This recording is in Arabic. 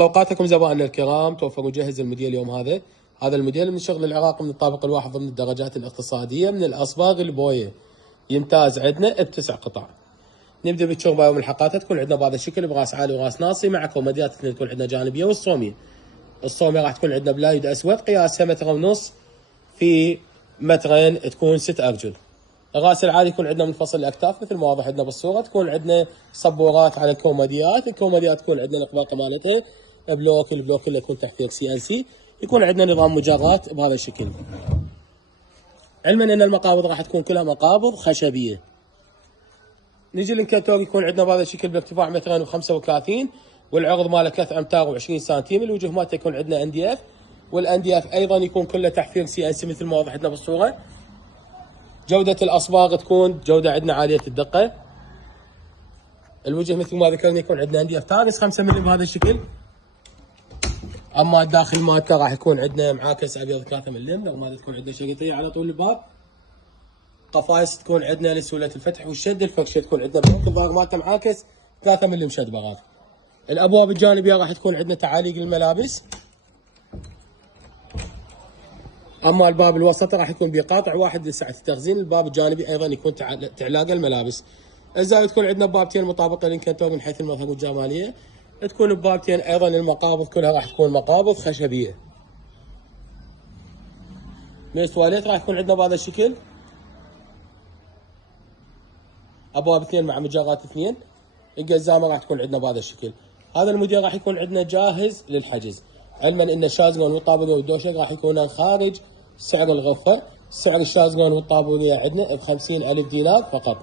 اوقاتكم زبائننا الكرام، توفر مجهز الموديل اليوم هذا الموديل من شغل العراق، من الطابق الواحد ضمن الدرجات الاقتصاديه، من الاصباغ البويه، يمتاز عندنا بتسع قطع. نبدا بالشغل والحلقات. تكون عندنا بهذا الشكل براس عالي وراس ناصي، مع كوميديات اثنين تكون عندنا جانبيه والصوميه. الصوميه راح تكون عندنا بلايد اسود، قياسها 1.5 متر في 2 متر، تكون 6 ارجل. الراس العالي يكون عندنا منفصل الاكتاف مثل ما واضح عندنا بالصوره. تكون عندنا صبورات على الكوميديات تكون عندنا الاقباقه مالتها البلوك اللي يكون تحت CNC. يكون عندنا نظام مجرات بهذا الشكل، علما ان المقابض راح تكون كلها مقابض خشبيه. نجي للكنتور، يكون عندنا بهذا الشكل بارتفاع 2.35 متر، والعرض ماله 3 امتار و20 سنتيم. الوجه مالته يكون عندنا NDF، والNDF ايضا يكون كله تحت CNC مثل ما واضح عندنا بالصوره. جودة الأصباغ تكون جودة عندنا عالية الدقة. الوجه مثل ما ذكرنا يكون عندنا NDF تاقص 5 ملم بهذا الشكل. أما الداخل مالته راح يكون عندنا معاكس أبيض 3 ملم. لو ما تكون عندنا شقيطية على طول الباب. قفايس تكون عندنا لسهولة الفتح والشد. الفرشة تكون عندنا بلوك الظهر مالته معاكس 3 ملم شد بغاف. الأبواب الجانبية راح تكون عندنا تعاليق للملابس. اما الباب الوسطي راح يكون بقاطع واحد لسعه التخزين. الباب الجانبي ايضا يكون تعلاق الملابس. الزاويه تكون عندنا بابتين مطابقه للكنتور من حيث المظهر والجماليه. تكون ببابتين ايضا المقابض كلها راح تكون مقابض خشبيه. من التواليت راح يكون عندنا بهذا الشكل، ابواب 2 مع مجرات 2. القزامه راح تكون عندنا بهذا الشكل. هذا الموديل راح يكون عندنا جاهز للحجز، علما ان الشازلون والطابلون والدوشق راح يكونون خارج سعر الغرفه. سعر الشازلون والطابلونيه عندنا ب 50,000 دينار فقط.